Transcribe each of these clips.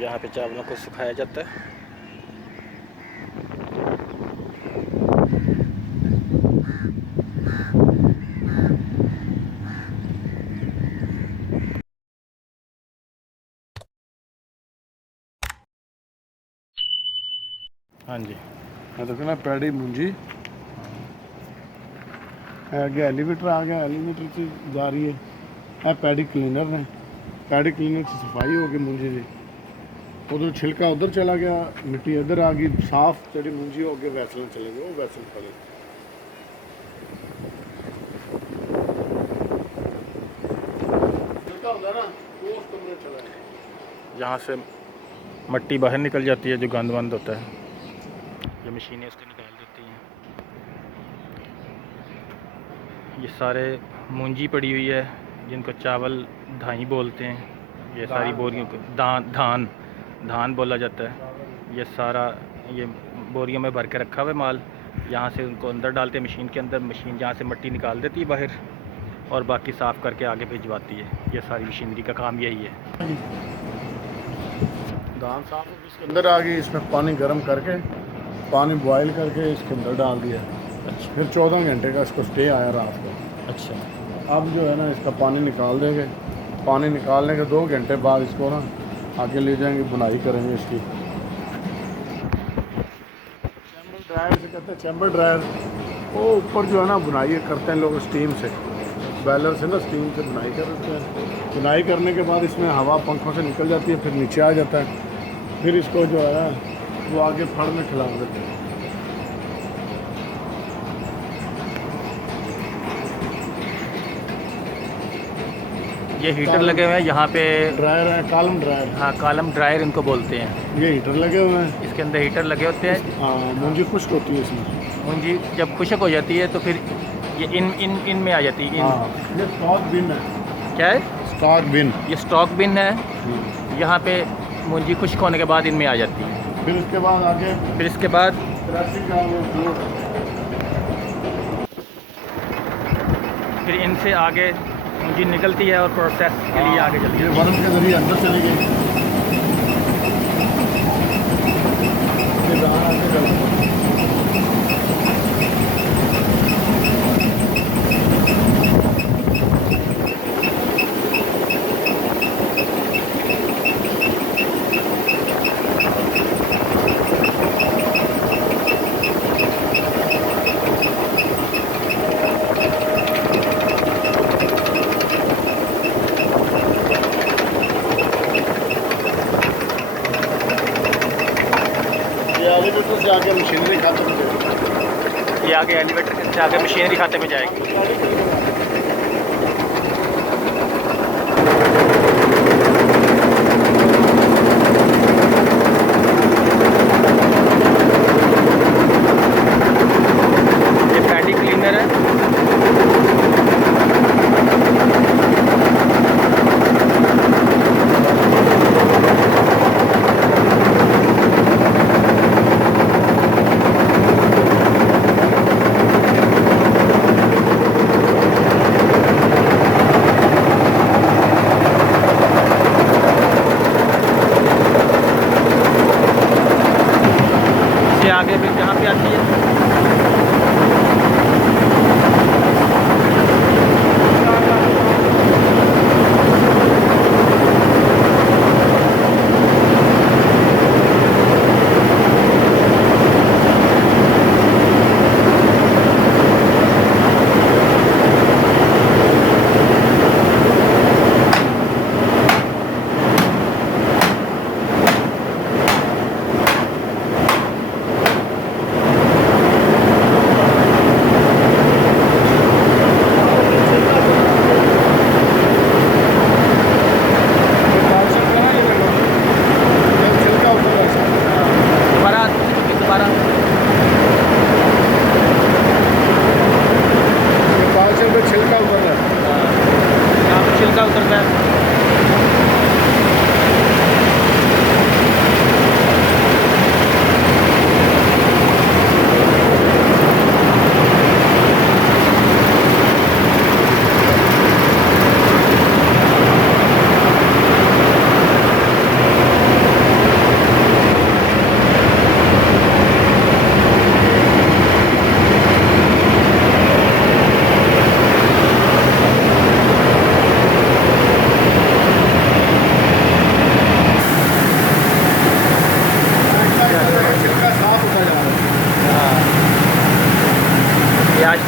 यहाँ पे चावलों को सुखाया जाता है। हाँ जी, मैं तो कहना पैड़ी मुंजी अगे एलीवेटर आ गया, एलीवेटर से जा रही है पैडी क्लीनर ने, पैडी क्लीनर से सफाई हो गई मुंजी की, उधर छिलका उधर चला गया, मिट्टी इधर आ गई, साफ जड़ी मुंजी हो गई, वैसल चले गए, वो वैसल पड़े छिलका होता ना वो उस कमरे चला गया। यहाँ से मट्टी बाहर निकल जाती है, जो गंद वंद होता है, ये मशीनें उसको निकाल देती हैं। ये सारे मूंजी पड़ी हुई है, जिनको चावल धाई बोलते हैं। ये सारी बोरियों को धान बोला जाता है। ये सारा ये बोरियों में भर के रखा हुआ है माल। यहाँ से उनको अंदर डालते हैं मशीन के अंदर, मशीन जहाँ से मिट्टी निकाल देती है बाहर और बाकी साफ़ करके आगे भिजवाती है। ये सारी मशीनरी का काम यही है। धान साफ इसके अंदर आ गई, इसमें पानी गर्म करके, पानी बॉयल करके इसके अंदर डाल दिया। अच्छा, फिर 14 घंटे का इसको स्टे आया रात को। अच्छा, अब जो है ना इसका पानी निकाल देंगे, पानी निकालने के 2 घंटे बाद इसको ना आगे ले जाएंगे, बुनाई करेंगे इसकी। चैम्बर ड्रायर से कहते हैं, चैम्बर ड्रायर वो ऊपर जो है ना बुनाई करते हैं लोग स्टीम से, बैलर से ना स्टीम से बुनाई करते हैं। बुनाई करने के बाद इसमें हवा पंखों से निकल जाती है, फिर नीचे आ जाता है, फिर इसको जो है वो आगे फड़ में खिला देते हैं। ये हीटर लगे हुए हैं यहाँ पे, ड्रायर है, कॉलम ड्रायर। हाँ, कॉलम ड्रायर इनको बोलते हैं। ये हीटर लगे हुए हैं, इसके अंदर हीटर लगे होते हैं। हाँ मुंजी खुश्क होती है इसमें। मूंजी जब खुशक हो जाती है तो फिर ये इन में आ जाती है। हाँ ये स्टॉक बिन है। क्या है? स्टॉक बिन। ये स्टॉक बिन है। यहाँ पे मूंजी खुश्क होने के बाद इनमें आ जाती है। फिर इसके बाद आगे, फिर इसके बाद प्रेसिंग का वो फ्लोर। फिर इनसे आगे मूंजी निकलती है और प्रोसेस के लिए आगे चलती ये है। वर्म के जरिए अंदर चली गई। ये बाहर आके चलती है। एलिवेटर से आगे मशीनरी खाते में जाएगी। ये आगे एलिवेटर से आगे मशीनरी खाते में जाएगी। ये पैडी क्लीनर है। आगे फिर जहाँ पे आती है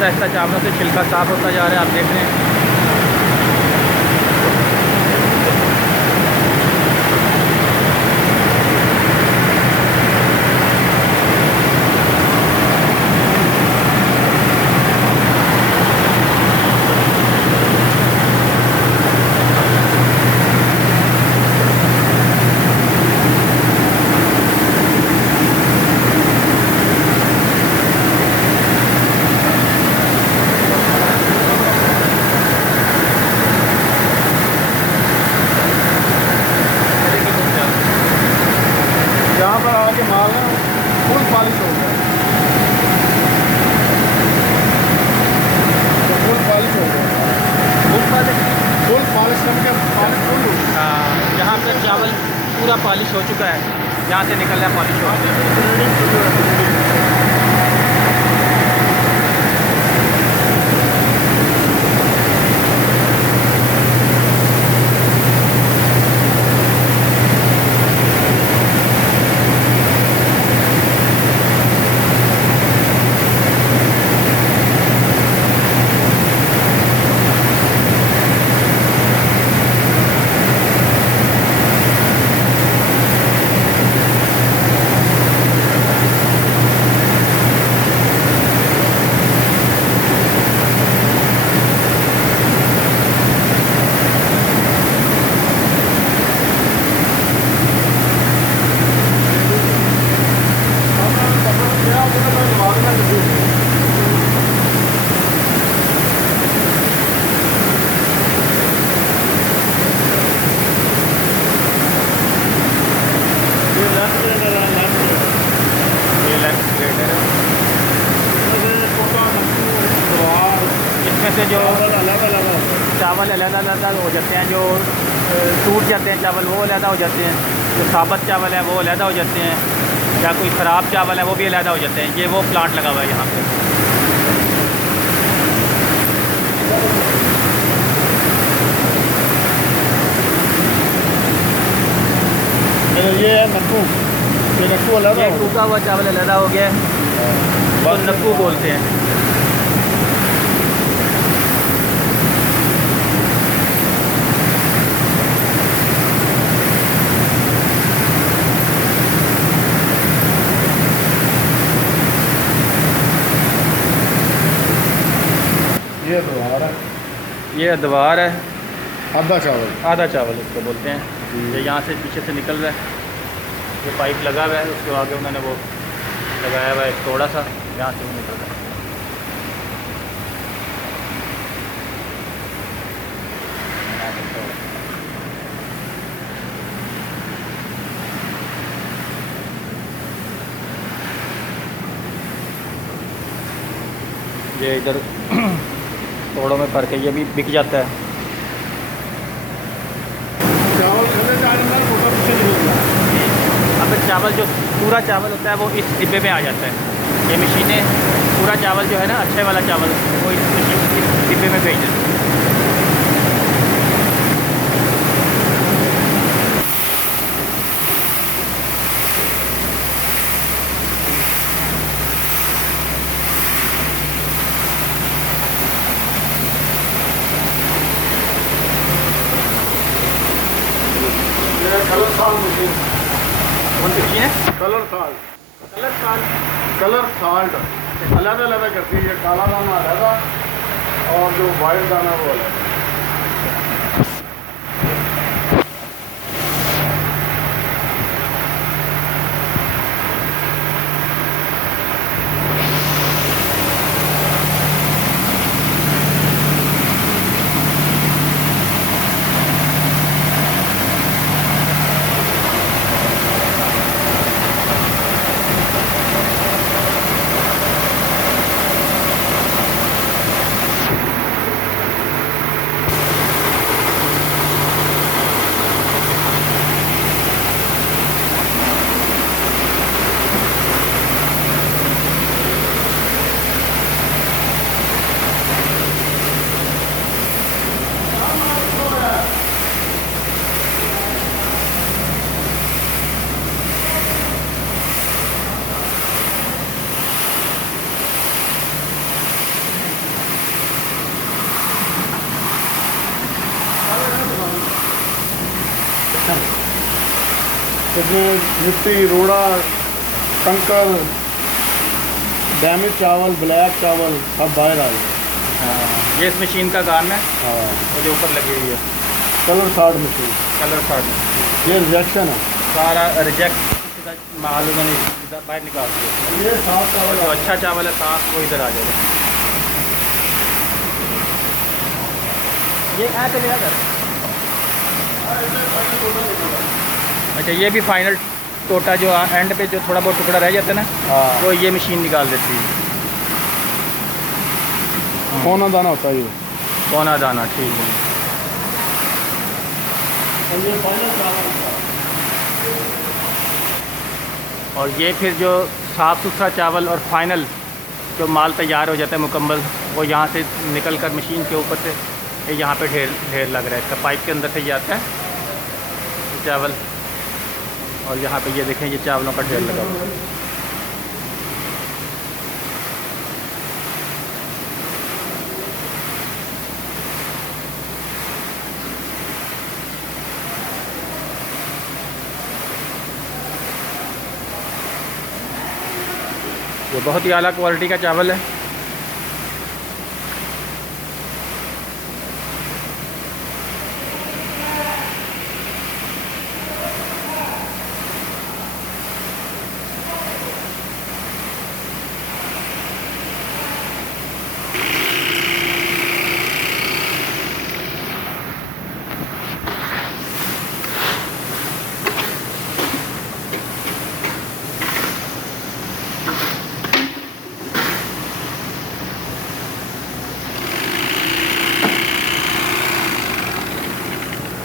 आहिस्ता आहिस्ता चावलों से छिलका साफ़ होता जा रहा है, आप देख रहे हैं। यहाँ पर आके माल ना फुल पॉलिश हो गया, तो फुल पॉलिश हो गया, फुल पॉलिश करके पॉलिश फुल हो गया। यहाँ पे चावल पूरा पॉलिश हो चुका है, यहाँ से निकल रहा है पॉलिश हो। इसमें से जो चावल अलग हो जाते हैं, जो टूट जाते हैं चावल वो अलग हो जाते हैं, जो साबुत चावल है वो अलग हो जाते हैं, या कोई ख़राब चावल है वो भी अलग हो जाते हैं। ये वो प्लांट लगा हुआ है यहाँ पे। ये है नक्कू, ये नक्कू अलग ये टूटा हुआ चावल अलग हो गया है, तो नक्कू बोलते हैं। ये द्वार है, ये द्वार है, आधा चावल इसको बोलते हैं। ये यहाँ से पीछे से निकल रहा है, ये पाइप लगा हुआ है, उसके आगे उन्होंने वो लगाया हुआ है थोड़ा सा, यहाँ से वो निकल रहा है। ये इधर तोड़ों में भर के ये भी बिक जाता है। चावल खड़े जाने में फोटो पीछे नहीं होता। अब चावल जो पूरा चावल होता है वो इस डिब्बे में आ जाता है। ये मशीनें पूरा चावल जो है ना, अच्छे वाला चावल, वो इस मशीन इस डिब्बे में भेज देती है। कलर साल्ट मशीन, कौन सी मशीन है? कलर साल्ट अलग अलग करती है। ये काला दाना अलग और जो वाइट दाना वो अलग। इसमें मिट्टी, रोड़ा, कंकर, डैमेज चावल, ब्लैक चावल सब बाहर आ गए। हाँ, ये इस मशीन का काम है, हाँ, वो जो ऊपर लगी हुई है colour sort machine, colour sort. ये रिजेक्शन है। सारा रिजेक्ट माल उन्होंने इधर बाहर निकाल दिया। ये साफ चावल जो अच्छा चावल है साफ, वो इधर आ जाएगा। ये कहाँ चलेगा सर? अच्छा, ये भी फाइनल टोटा जो एंड पे जो थोड़ा बहुत टुकड़ा रह जाता है ना, हाँ, वो ये मशीन निकाल देती है। पौना दाना होता है ये। पौना दाना, ठीक है। और ये फाइनल चावल होता है। और ये फिर जो साफ़ सुथरा चावल और फाइनल जो माल तैयार हो जाता है मुकम्मल, वो यहाँ से निकल कर मशीन के ऊपर से ये यहाँ पे ढेर ढेर लग रहा है इसका, पाइप के अंदर से ये आता है चावल, और यहाँ पे ये देखें ये चावलों का ढेर लगा हुआ है। ये बहुत ही आला क्वालिटी का चावल है।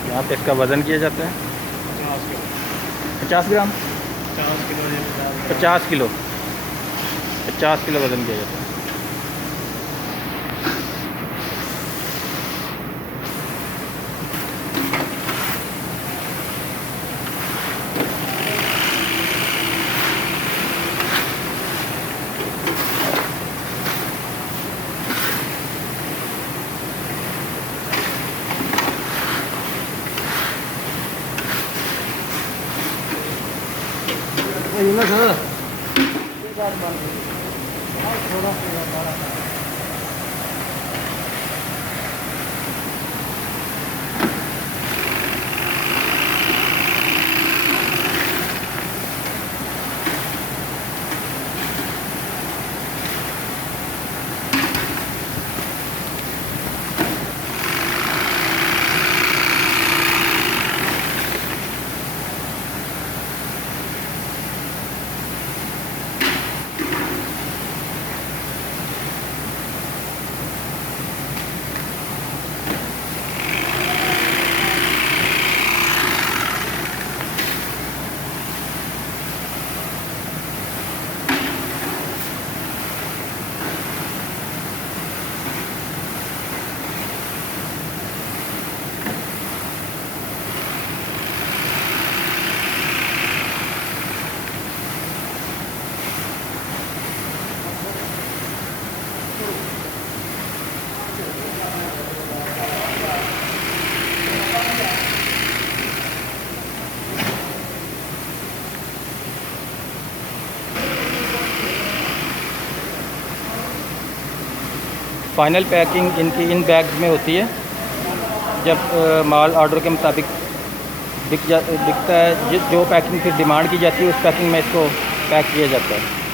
यहाँ पे इसका वज़न किया जाता है 50 ग्राम, 50 किलो, 50 किलो वज़न किया जाता है। फाइनल पैकिंग इनकी इन बैग्स में होती है। जब माल ऑर्डर के मुताबिक बिकता है, जो पैकिंग फिर डिमांड की जाती है उस पैकिंग में इसको पैक किया जाता है।